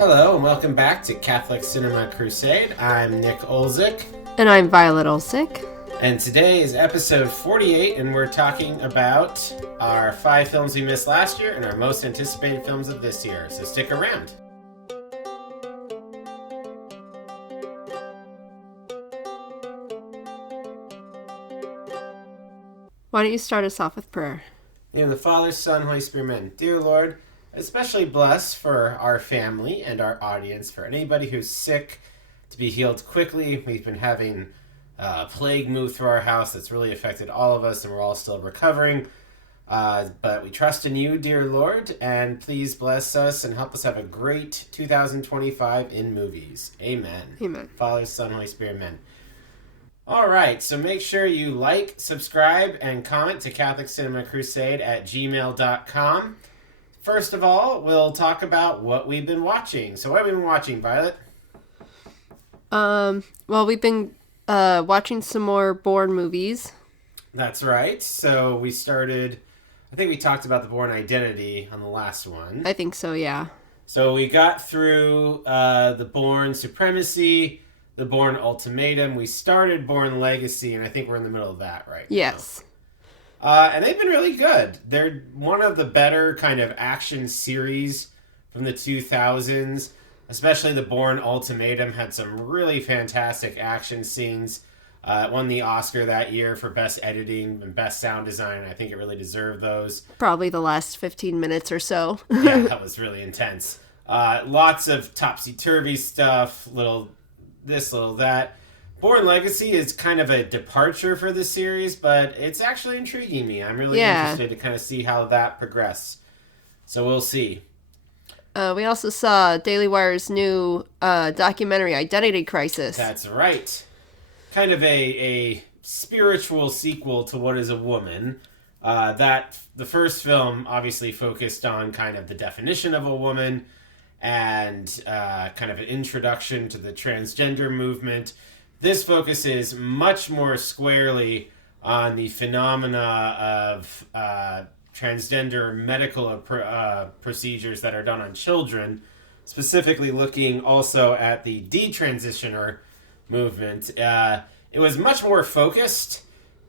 Hello and welcome back to Catholic Cinema Crusade. I'm Nick Olzik. And I'm Violet Olsick. And today is episode 48, and we're talking about our 5 films we missed last year and our most anticipated films of this year. So stick around. Why don't you start us off with prayer? In the name of the Father, Son, Holy Spirit, Amen. Dear Lord, especially bless for our family and our audience, for anybody who's sick, to be healed quickly. We've been having plague move through our house that's really affected all of us, and we're all still recovering. But we trust in you, dear Lord, and please bless us and help us have a great 2025 in movies. Amen. Amen. Father, Son, Holy Spirit, Amen. All right, so make sure you like, subscribe, and comment to Catholic Cinema Crusade at gmail.com. First of all, we'll talk about what we've been watching. So what have we been watching, Violet? Well, we've been watching some more Bourne movies. That's right. So we started, I think we talked about the Bourne Identity on the last one. I think so, yeah. So we got through the Bourne Supremacy, the Bourne Ultimatum. We started Bourne Legacy, and I think we're in the middle of that right Yes. now. And they've been really good. They're one of the better kind of action series from the 2000s. Especially the Bourne Ultimatum had some really fantastic action scenes. It won the Oscar that year for Best Editing and Best Sound Design. I think it really deserved those. Probably the last 15 minutes or so. Yeah, that was really intense. Lots of topsy-turvy stuff, little this, little that. Bourne Legacy is kind of a departure for the series, but it's actually intriguing me. I'm really interested to kind of see how that progresses. So we'll see. We also saw Daily Wire's new documentary, Identity Crisis. That's right. Kind of a spiritual sequel to What is a Woman. The first film obviously focused on kind of the definition of a woman and kind of an introduction to the transgender movement. This focuses much more squarely on the phenomena of transgender medical procedures that are done on children, specifically looking also at the detransitioner movement. It was much more focused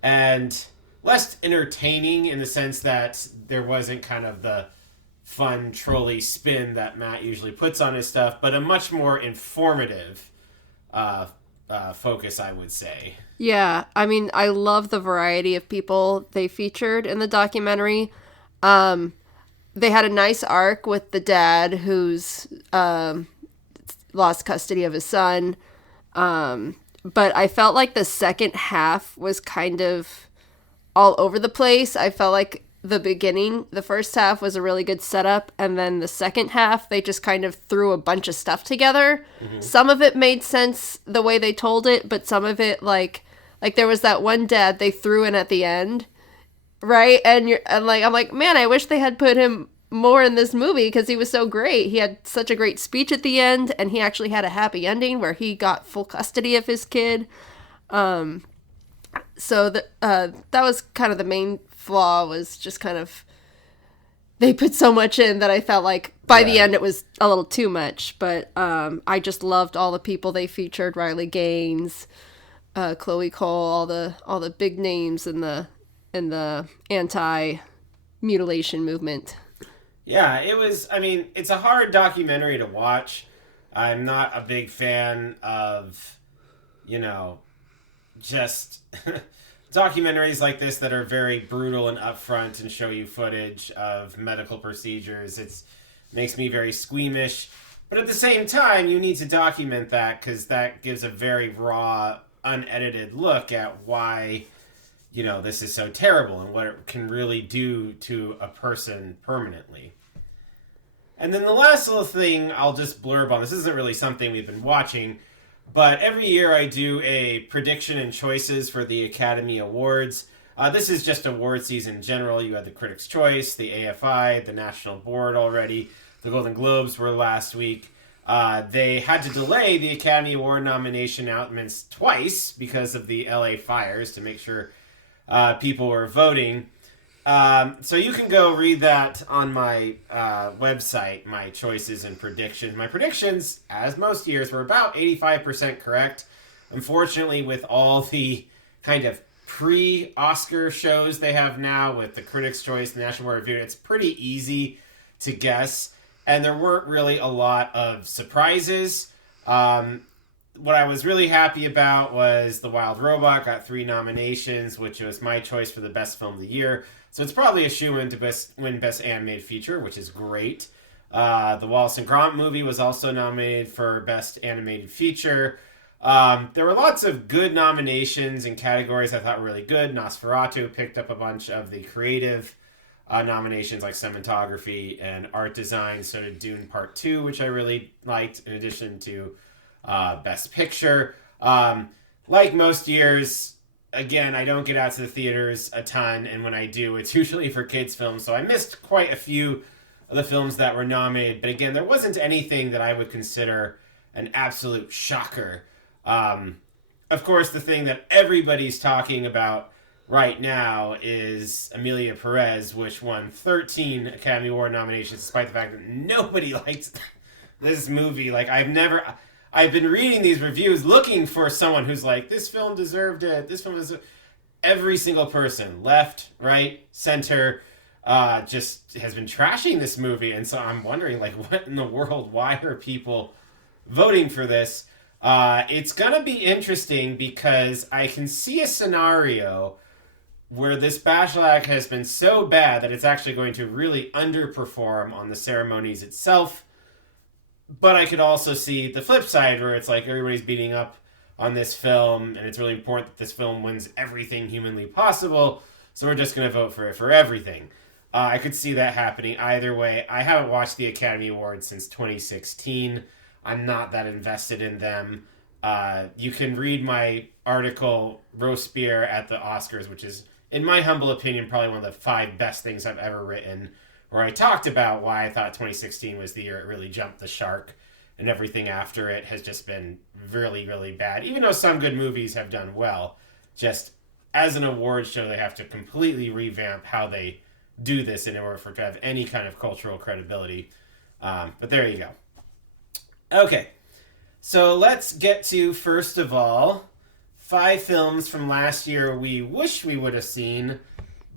and less entertaining in the sense that there wasn't kind of the fun trolley spin that Matt usually puts on his stuff, but a much more informative focus, I would say. Yeah, I mean, I love the variety of people they featured in the documentary. They had a nice arc with the dad who's lost custody of his son. But I felt like the second half was kind of all over the place. I felt like the first half was a really good setup, and then the second half, they just kind of threw a bunch of stuff together. Mm-hmm. Some of it made sense the way they told it, but some of it, like there was that one dad they threw in at the end, right? And I'm like, man, I wish they had put him more in this movie because he was so great. He had such a great speech at the end, and he actually had a happy ending where he got full custody of his kid. So that was kind of the main flaw, was just kind of they put so much in that I felt like by the end it was a little too much. But I just loved all the people they featured: Riley Gaines, Chloe Cole, all the big names in the anti-mutilation movement. Yeah, it was. I mean, it's a hard documentary to watch. I'm not a big fan of, just documentaries like this that are very brutal and upfront and show you footage of medical procedures. It makes me very squeamish. But at the same time, you need to document that because that gives a very raw, unedited look at why, this is so terrible and what it can really do to a person permanently. And then the last little thing I'll just blurb on, this isn't really something we've been watching, but every year I do a prediction and choices for the Academy Awards. This is just award season in general. You had the Critics' Choice, the AFI, the National Board already. The Golden Globes were last week. They had to delay the Academy Award nomination announcements twice because of the LA fires to make sure people were voting. So you can go read that on my website, my choices and predictions. My predictions, as most years, were about 85% correct. Unfortunately, with all the kind of pre-Oscar shows they have now with the Critics' Choice, the National Award Review, it's pretty easy to guess. And there weren't really a lot of surprises. What I was really happy about was The Wild Robot got 3 nominations, which was my choice for the best film of the year. So it's probably a shoo-in to win Best Animated Feature, which is great. The Wallace and Gromit movie was also nominated for Best Animated Feature. There were lots of good nominations in categories I thought were really good. Nosferatu picked up a bunch of the creative nominations like cinematography and art design. So did Dune Part 2, which I really liked, in addition to Best Picture. Like most years, again, I don't get out to the theaters a ton, and when I do, it's usually for kids' films, so I missed quite a few of the films that were nominated. But again, there wasn't anything that I would consider an absolute shocker. Of course, the thing that everybody's talking about right now is Emilia Perez, which won 13 Academy Award nominations, despite the fact that nobody liked this movie. Like, I've been reading these reviews looking for someone who's like, this film deserved it. This film deserved. Every single person, left, right, center, just has been trashing this movie. And so I'm wondering, like, what in the world? Why are people voting for this? It's going to be interesting because I can see a scenario where this Bachelor has been so bad that it's actually going to really underperform on the ceremonies itself. But I could also see the flip side where it's like everybody's beating up on this film and it's really important that this film wins everything humanly possible, so we're just going to vote for it for everything. I could see that happening either way. I haven't watched the Academy Awards since 2016. I'm not that invested in them. You can read my article, Roast Beer at the Oscars, which is, in my humble opinion, probably one of the 5 best things I've ever written, where I talked about why I thought 2016 was the year it really jumped the shark, and everything after it has just been really, really bad. Even though some good movies have done well, just as an award show, they have to completely revamp how they do this in order for it to have any kind of cultural credibility. But there you go. Okay, so let's get to, first of all, 5 films from last year we wish we would have seen,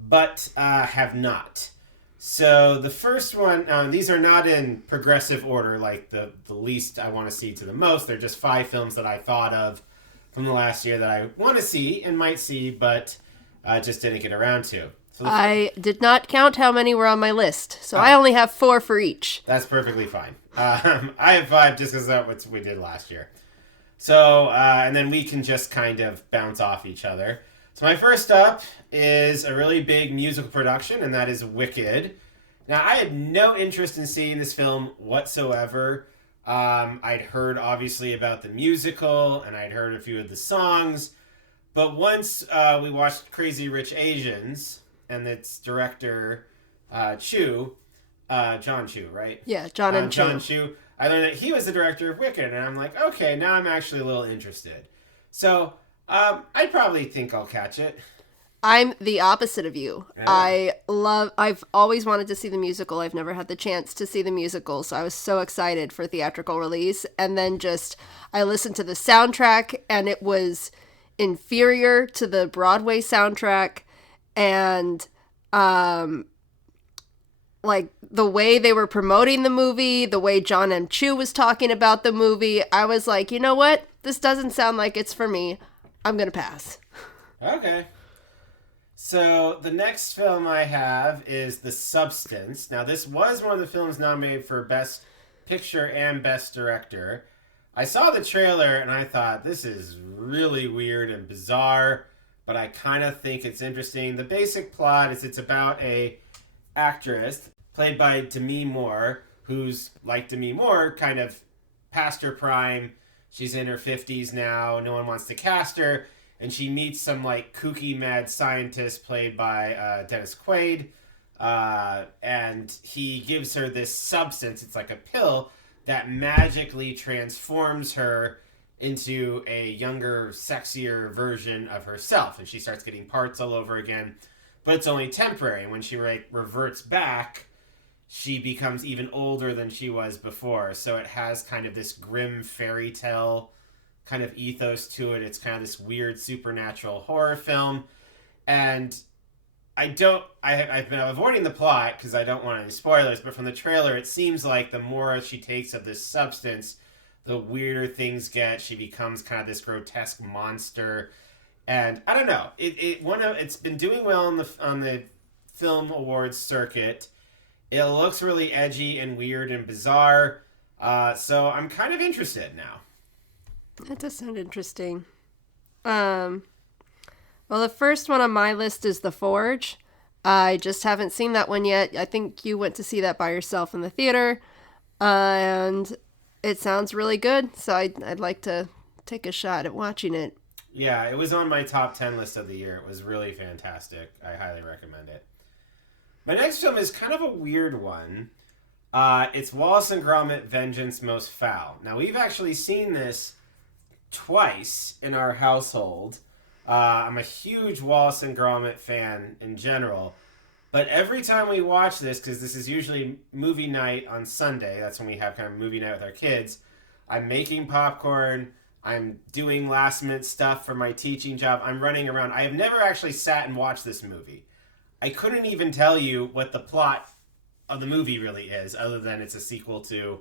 but have not. So the first one, these are not in progressive order, like the least I want to see to the most. They're just 5 films that I thought of from the last year that I want to see and might see, but just didn't get around to. So I did not count how many were on my list, so I only have 4 for each. That's perfectly fine. I have 5 just because that's what we did last year. So, and then we can just kind of bounce off each other. So my first up is a really big musical production, and that is Wicked. Now, I had no interest in seeing this film whatsoever. I'd heard, obviously, about the musical, and I'd heard a few of the songs. But once we watched Crazy Rich Asians, and its director, John Chu, right? Yeah, John Chu. I learned that he was the director of Wicked, and I'm like, okay, now I'm actually a little interested. So, I probably think I'll catch it. I'm the opposite of you. Oh. I've always wanted to see the musical. I've never had the chance to see the musical, so I was so excited for theatrical release. And then I listened to the soundtrack, and it was inferior to the Broadway soundtrack. And, like, the way they were promoting the movie, the way John M. Chu was talking about the movie, I was like, you know what? This doesn't sound like it's for me. I'm going to pass. Okay. So the next film I have is The Substance. Now, this was one of the films nominated for Best Picture and Best Director. I saw the trailer and I thought, this is really weird and bizarre, but I kind of think it's interesting. The basic plot is it's about a actress played by Demi Moore, who's, like Demi Moore, kind of past her prime. She's in her 50s now. No one wants to cast her. And she meets some, like, kooky mad scientist played by Dennis Quaid. And he gives her this substance. It's like a pill that magically transforms her into a younger, sexier version of herself. And she starts getting parts all over again. but it's only temporary. And when she reverts back, she becomes even older than she was before. So it has kind of this grim fairy tale kind of ethos to it. It's kind of this weird supernatural horror film. And I've been avoiding the plot because I don't want any spoilers, but from the trailer, it seems like the more she takes of this substance, the weirder things get. She becomes kind of this grotesque monster. And I don't know. It's been doing well on the film awards circuit. It looks really edgy and weird and bizarre. So I'm kind of interested now. That does sound interesting. Well, the first one on my list is The Forge. I just haven't seen that one yet. I think you went to see that by yourself in the theater. And it sounds really good. So I'd like to take a shot at watching it. Yeah, it was on my top 10 list of the year. It was really fantastic. I highly recommend it. My next film is kind of a weird one. It's Wallace and Gromit: Vengeance Most Foul. Now, we've actually seen this twice in our household. I'm a huge Wallace and Gromit fan in general. But every time we watch this, because this is usually movie night on Sunday, that's when we have kind of movie night with our kids, I'm making popcorn, I'm doing last minute stuff for my teaching job, I'm running around. I have never actually sat and watched this movie. I couldn't even tell you what the plot of the movie really is, other than it's a sequel to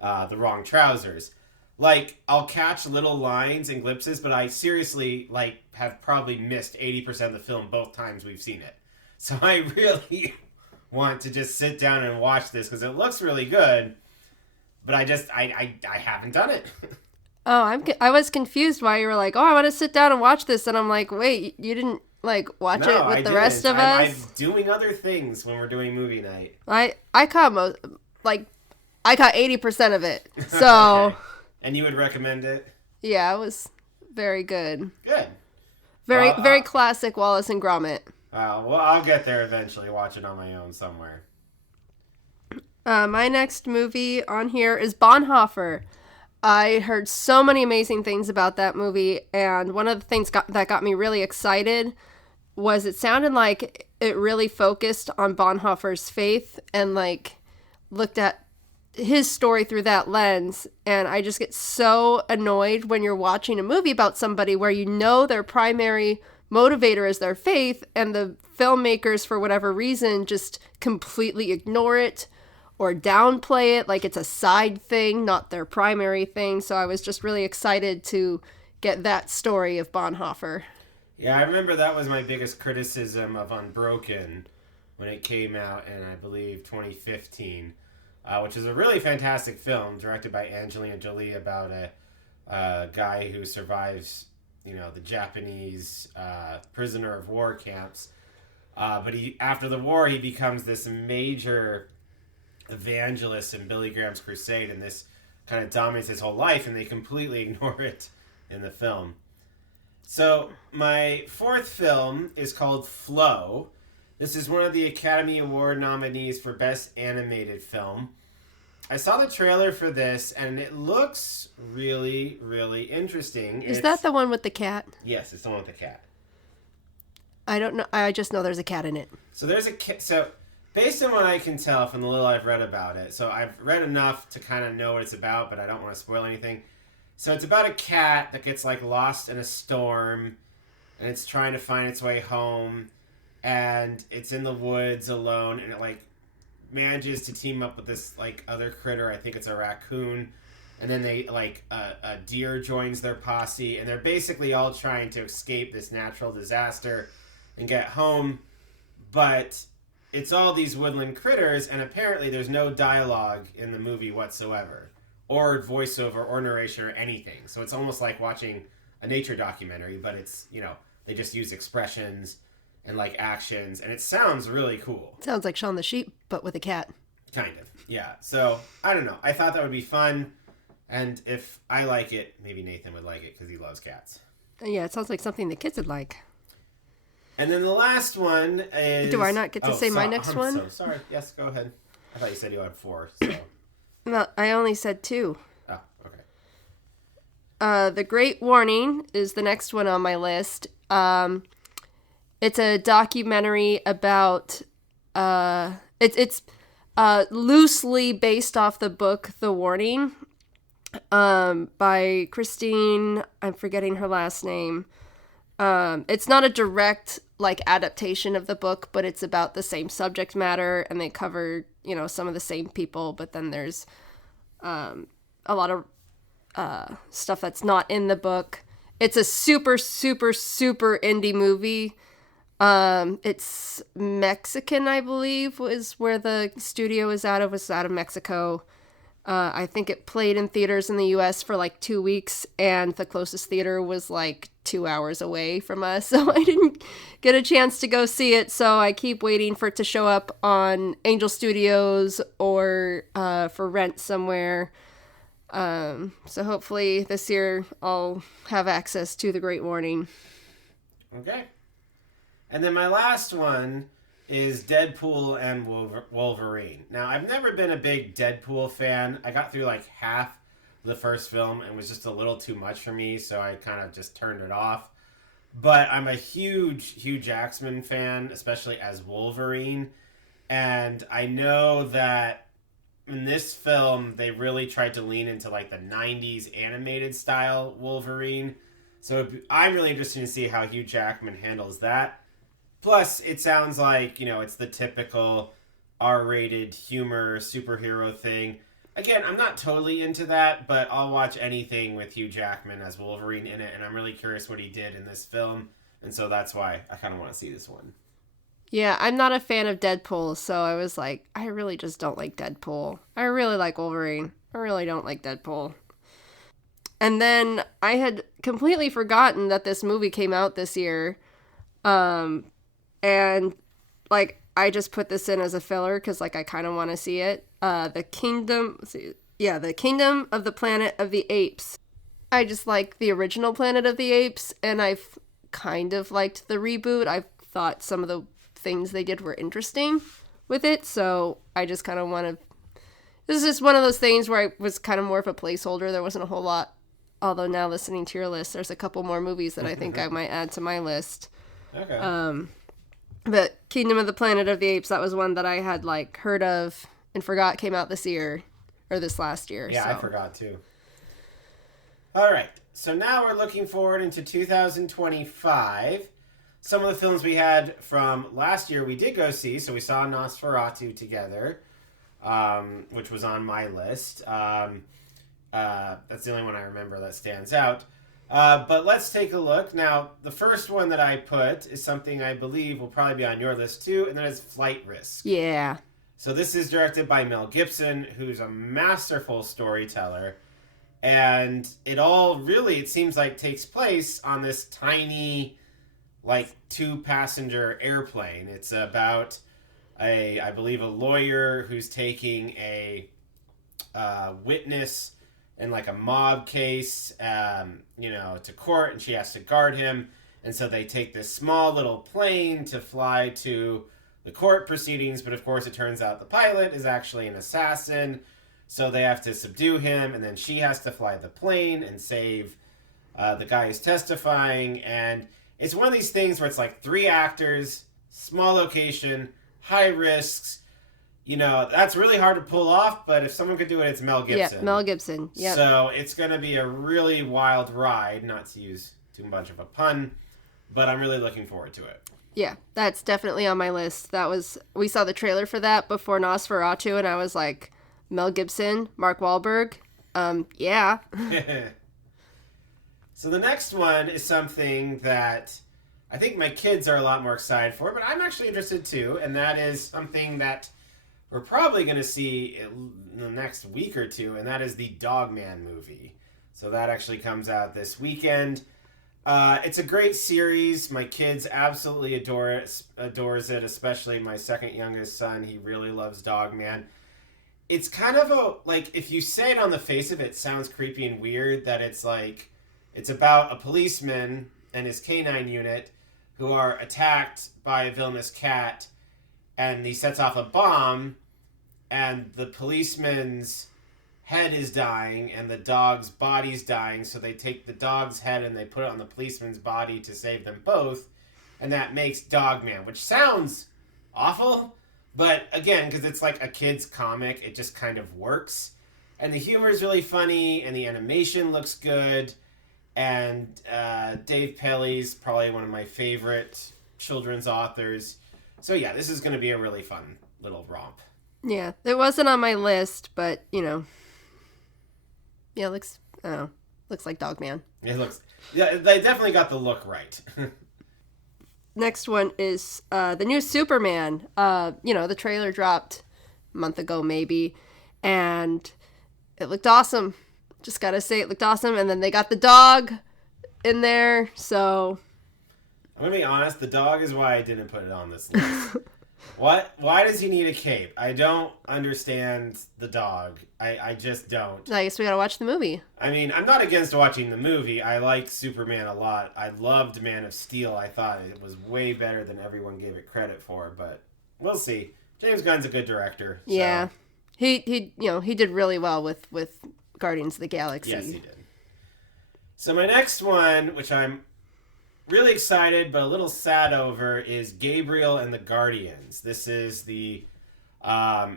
The Wrong Trousers. Like, I'll catch little lines and glimpses, but I seriously, have probably missed 80% of the film both times we've seen it. So I really want to just sit down and watch this, because it looks really good, but I haven't done it. Oh, I was confused why you were like, oh, I want to sit down and watch this. And I'm like, wait, you didn't, watch it with the rest of us? I'm doing other things when we're doing movie night. I caught I caught 80% of it. So... Okay. And you would recommend it? Yeah, it was very good. Good. Very classic Wallace and Gromit. Well, I'll get there eventually, watch it on my own somewhere. My next movie on here is Bonhoeffer. I heard so many amazing things about that movie, and one of the things that got me really excited was it sounded like it really focused on Bonhoeffer's faith and looked at his story through that lens. And I just get so annoyed when you're watching a movie about somebody where you know their primary motivator is their faith, and the filmmakers, for whatever reason, just completely ignore it or downplay it like it's a side thing, not their primary thing. So I was just really excited to get that story of Bonhoeffer. Yeah, I remember that was my biggest criticism of Unbroken when it came out in, I believe, 2015, which is a really fantastic film directed by Angelina Jolie about a guy who survives, the Japanese prisoner of war camps. But after the war, he becomes this major evangelist in Billy Graham's crusade, and this kind of dominates his whole life, and they completely ignore it in the film. So my fourth film is called Flow. This is one of the Academy Award nominees for Best Animated Film. I saw the trailer for this, and it looks really, really interesting. Is that the one with the cat? Yes, it's the one with the cat. I don't know. I just know there's a cat in it. So there's a cat. So based on what I can tell from the little I've read about it, so I've read enough to kind of know what it's about, but I don't want to spoil anything. So it's about a cat that gets lost in a storm, and it's trying to find its way home, and it's in the woods alone, and it manages to team up with this other critter. I think it's a raccoon, and then they a deer joins their posse, and they're basically all trying to escape this natural disaster and get home. But it's all these woodland critters, and apparently there's no dialogue in the movie whatsoever, or voiceover, or narration, or anything. So it's almost like watching a nature documentary, but it's they just use expressions and actions, and it sounds really cool. Sounds like Shaun the Sheep, but with a cat. Kind of, yeah. So, I don't know. I thought that would be fun, and if I like it, maybe Nathan would like it, because he loves cats. Yeah, it sounds like something the kids would like. And then the last one is... Do I not get to say my next one? I'm so sorry. Yes, go ahead. I thought you said you had 4, so... No, I only said 2. Oh, okay. The Great Warning is the next one on my list. It's a documentary about it's loosely based off the book The Warning, by Christine. I'm forgetting her last name. It's not a direct like adaptation of the book, but it's about the same subject matter, and they cover some of the same people. But then there's a lot of stuff that's not in the book. It's a super super super indie movie. It's Mexican, I believe, was where the studio is out of. It's out of Mexico. I think it played in theaters in the U.S. for like 2 weeks, and the closest theater was like 2 hours away from us, so I didn't get a chance to go see it. So I keep waiting for it to show up on Angel Studios or for rent somewhere. So hopefully this year I'll have access to The Great Warning. Okay. And then my last one is Deadpool and Wolverine. Now, I've never been a big Deadpool fan. I got through like half the first film and it was just a little too much for me, so I kind of just turned it off. But I'm a huge Hugh Jackman fan, especially as Wolverine. And I know that in this film, they really tried to lean into like the 90s animated style Wolverine. So I'm really interested to see how Hugh Jackman handles that. Plus, it sounds like, it's the typical R-rated humor superhero thing. Again, I'm not totally into that, but I'll watch anything with Hugh Jackman as Wolverine in it, and I'm really curious what he did in this film, and so that's why I kind of want to see this one. Yeah, I'm not a fan of Deadpool, so I was like, I really just don't like Deadpool. I really like Wolverine. I really don't like Deadpool. And then I had completely forgotten that this movie came out this year. And like I just put this in as a filler because like I kind of want to see it. The Kingdom of the Planet of the Apes. I just like the original Planet of the Apes, and I've kind of liked the reboot. I thought some of the things they did were interesting with it, so I just kind of want to. This is just one of those things where I was kind of more of a placeholder. There wasn't a whole lot. Although now listening to your list, there's a couple more movies that I think I might add to my list. Okay. But Kingdom of the Planet of the Apes, that was one that I had like heard of and forgot came out this year or this last year. Yeah, so. I forgot too. All right. So now we're looking forward into 2025. Some of the films we had from last year we did go see. So we saw Nosferatu together, which was on my list. That's the only one I remember that stands out. But let's take a look. Now, the first one that I put is something I believe will probably be on your list too, and that is Flight Risk. Yeah. So this is directed by Mel Gibson, who's a masterful storyteller. And it seems like takes place on this tiny, like, 2-passenger airplane. It's about I believe a lawyer who's taking a witness in like a mob case, to court, and she has to guard him. And so they take this small little plane to fly to the court proceedings. But of course, it turns out the pilot is actually an assassin. So they have to subdue him. And then she has to fly the plane and save the guy who's testifying. And it's one of these things where it's like 3 actors, small location, high risks. That's really hard to pull off, but if someone could do it, it's Mel Gibson. Yeah, Mel Gibson. Yeah. So it's going to be a really wild ride, not to use too much of a pun, but I'm really looking forward to it. Yeah, that's definitely on my list. We saw the trailer for that before Nosferatu, and I was like, Mel Gibson, Mark Wahlberg, yeah. So the next one is something that I think my kids are a lot more excited for, but I'm actually interested too, and that is something that we're probably going to see in the next week or two, and that is the Dogman movie. So that actually comes out this weekend. It's a great series. My kids absolutely adores it, especially my second youngest son. He really loves Dogman. It's kind of if you say it on the face of it, it sounds creepy and weird that it's about a policeman and his canine unit who are attacked by a villainous cat, and he sets off a bomb, and the policeman's head is dying and the dog's body's dying, so they take the dog's head and they put it on the policeman's body to save them both. and that makes Dogman, which sounds awful, but again, because it's like a kid's comic, it just kind of works. And the humor is really funny, and the animation looks good, and Dave Paley's probably one of my favorite children's authors. So yeah, this is going to be a really fun little romp. Yeah, it wasn't on my list, but, you know. Yeah, looks like Dogman. It looks... Yeah, they definitely got the look right. Next one is the new Superman. The trailer dropped a month ago, maybe, and it looked awesome. Just gotta say, it looked awesome. And then they got the dog in there, so... I'm gonna be honest, the dog is why I didn't put it on this list. What? Why does he need a cape? I don't understand the dog. I just don't. I guess we gotta watch the movie. I mean, I'm not against watching the movie. I like Superman a lot. I loved Man of Steel. I thought it was way better than everyone gave it credit for, but we'll see. James Gunn's a good director. So. Yeah. He did really well with Guardians of the Galaxy. Yes, he did. So my next one, which I'm really excited but a little sad over, is Gabriel and the Guardians. This is the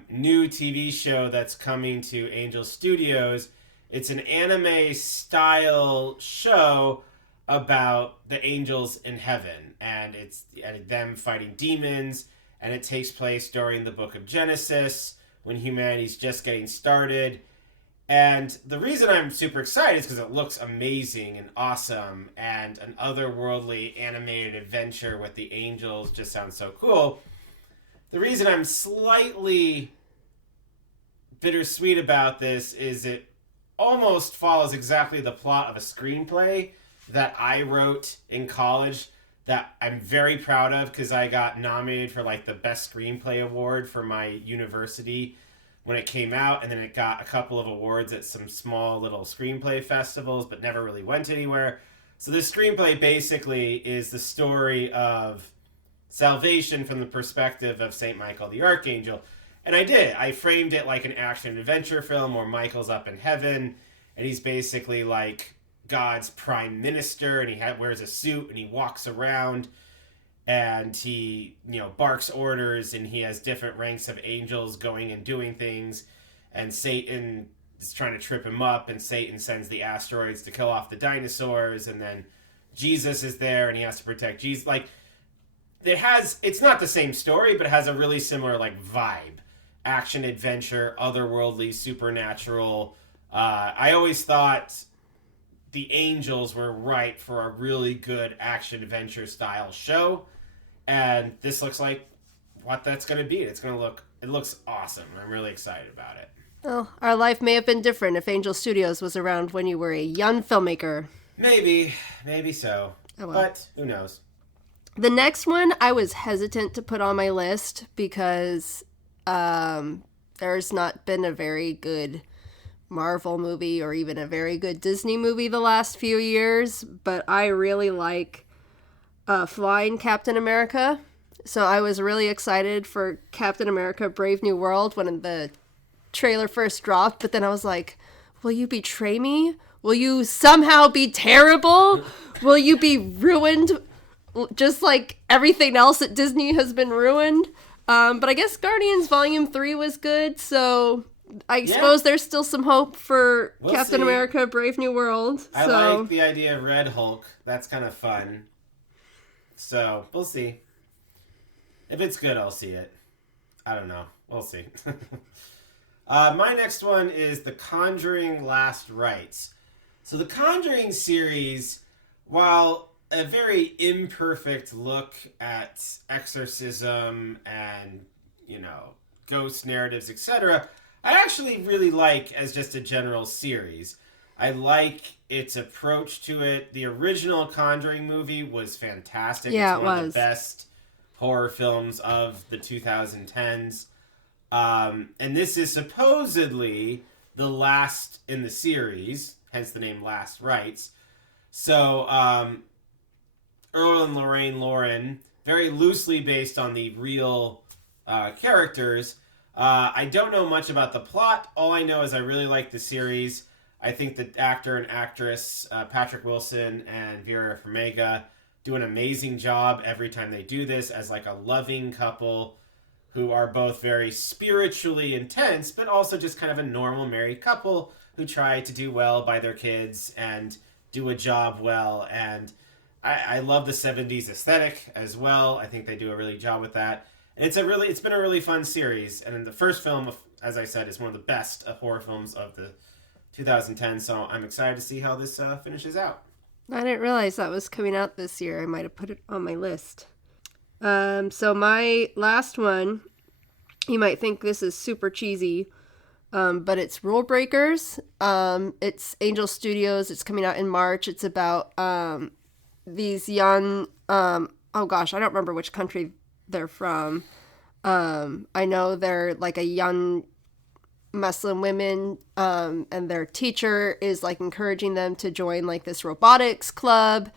new TV show that's coming to Angel Studios. It's an anime style show about the angels in heaven, and it's them fighting demons, and it takes place during the book of Genesis when humanity's just getting started. And the reason I'm super excited is because it looks amazing and awesome, and an otherworldly animated adventure with the angels just sounds so cool. The reason I'm slightly bittersweet about this is it almost follows exactly the plot of a screenplay that I wrote in college that I'm very proud of because I got nominated for like the best screenplay award for my university when it came out, and then it got a couple of awards at some small little screenplay festivals, but never really went anywhere. So this screenplay basically is the story of salvation from the perspective of St. Michael the Archangel. And I did. I framed it like an action adventure film where Michael's up in heaven, and he's basically like God's prime minister, and he wears a suit, and he walks around, and he, barks orders, and he has different ranks of angels going and doing things, and Satan is trying to trip him up, and Satan sends the asteroids to kill off the dinosaurs, and then Jesus is there, and he has to protect Jesus. Like, it's not the same story, but it has a really similar, vibe. Action, adventure, otherworldly, supernatural. I always thought the angels were right for a really good action adventure style show. And this looks like what that's going to be. It looks awesome. I'm really excited about it. Well, our life may have been different if Angel Studios was around when you were a young filmmaker. Maybe so. Oh, well. But who knows? The next one I was hesitant to put on my list because there's not been a very good Marvel movie or even a very good Disney movie the last few years, but I really like Flying Captain America. So I was really excited for Captain America Brave New World when the trailer first dropped, but then I was like, will you betray me? Will you somehow be terrible? Will you be ruined just like everything else at Disney has been ruined? But I guess Guardians Volume 3 was good, so I suppose there's still some hope for Captain America Brave New World. I like the idea of Red Hulk. That's kind of fun. So, we'll see. If it's good, I'll see it. I don't know. We'll see. My next one is The Conjuring Last Rites. So, the Conjuring series, while a very imperfect look at exorcism and, ghost narratives, etc., I actually really like as just a general series. I like its approach to it. The original Conjuring movie was fantastic. Yeah, it's one of the best horror films of the 2010s. And this is supposedly the last in the series, hence the name Last Rites. So, Earl and Lorraine Lauren, very loosely based on the real characters. I don't know much about the plot. All I know is I really like the series. I think the actor and actress, Patrick Wilson and Vera Farmiga, do an amazing job every time they do this as like a loving couple who are both very spiritually intense, but also just kind of a normal married couple who try to do well by their kids and do a job well. And I love the 70s aesthetic as well. I think they do a really job with that. And it's been a really fun series. And in the first film, as I said, is one of the best horror films of the 2010. So I'm excited to see how this finishes out. I didn't realize that was coming out this year. I might have put it on my list. So my last one, you might think this is super cheesy, but it's Rule Breakers. It's Angel Studios. It's coming out in March. It's about these young, oh gosh, I don't remember which country they're from. I know they're like a young Muslim women, and their teacher is like encouraging them to join like this robotics club,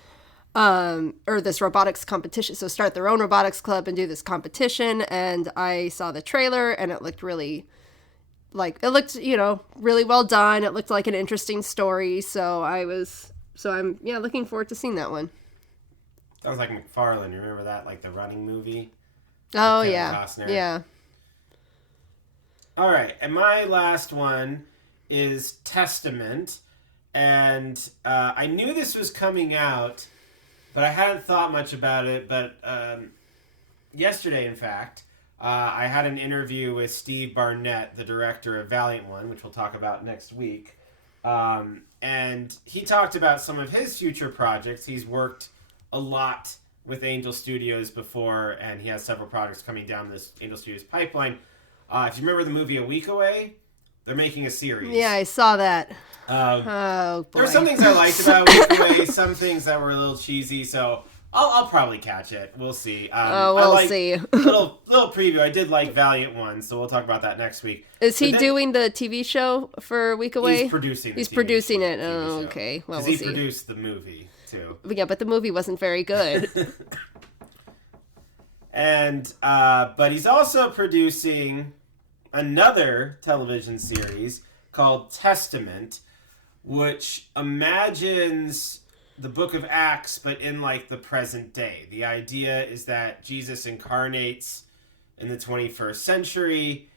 or this robotics competition. So start their own robotics club and do this competition. And I saw the trailer and it looked really really well done. It looked like an interesting story. So I'm looking forward to seeing that one. Sounds like McFarlane. You remember that? Like the Running movie? Oh, yeah. Costner. Yeah. All right. And my last one is Testament. And I knew this was coming out, but I hadn't thought much about it. But yesterday, in fact, I had an interview with Steve Barnett, the director of Valiant One, which we'll talk about next week. And he talked about some of his future projects. He's worked a lot with Angel Studios before, and he has several projects coming down this Angel Studios pipeline. If you remember the movie A Week Away, they're making a series. Yeah, I saw that. Oh, boy. There were some things I liked about A Week Away, some things that were a little cheesy, so I'll probably catch it. We'll see. We'll see. little preview. I did like Valiant One, so we'll talk about that next week. Is he doing the TV show for A Week Away? He's producing it. He's producing it. Oh, okay. Well, we'll see. He produced the movie, too. Yeah, but the movie wasn't very good. And, but he's also producing another television series called Testament, which imagines the book of Acts, but in like the present day. The idea is that Jesus incarnates in the 21st century.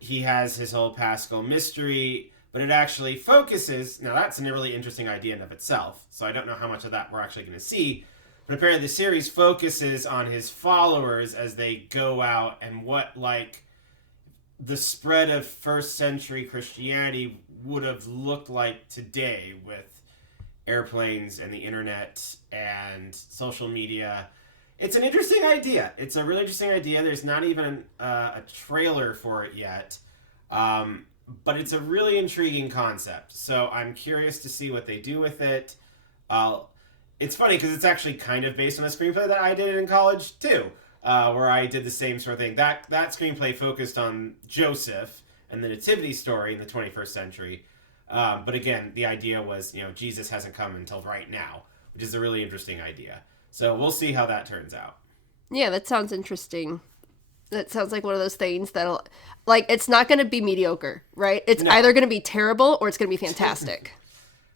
He has his whole Paschal mystery, but it actually focuses, now that's a really interesting idea in of itself, so I don't know how much of that we're actually going to see, but apparently the series focuses on his followers as they go out and what like the spread of first century Christianity would have looked like today with airplanes and the internet and social media. It's an interesting idea. It's a really interesting idea. There's not even a trailer for it yet. But it's a really intriguing concept. So I'm curious to see what they do with it. It's funny because it's actually kind of based on a screenplay that I did in college too, where I did the same sort of thing. That screenplay focused on Joseph and the nativity story in the 21st century. But again, the idea was, Jesus hasn't come until right now, which is a really interesting idea. So we'll see how that turns out. Yeah, that sounds interesting. That sounds like one of those things that'll, like, it's not going to be mediocre, right? It's either going to be terrible or it's going to be fantastic.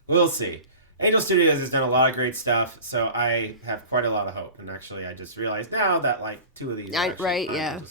We'll see. Angel Studios has done a lot of great stuff, so I have quite a lot of hope. And actually, I just realized now that, like, 2 of these are right, yeah.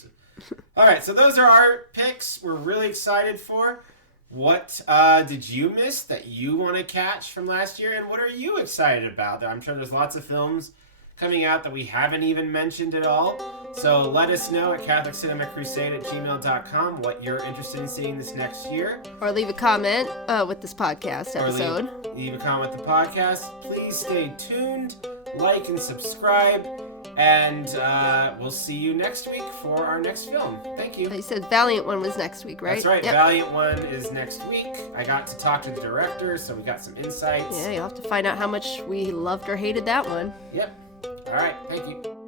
All right, so those are our picks we're really excited for. What did you miss that you want to catch from last year, and what are you excited about? I'm sure there's lots of films coming out that we haven't even mentioned at all. So let us know at CatholicCinemaCrusade@gmail.com what you're interested in seeing this next year. Or leave a comment with this podcast episode. Leave a comment with the podcast. Please stay tuned, like and subscribe, and we'll see you next week for our next film. Thank you. You said Valiant One was next week, right? That's right. Yep. Valiant One is next week. I got to talk to the director, so we got some insights. Yeah, you'll have to find out how much we loved or hated that one. Yep. All right. Thank you.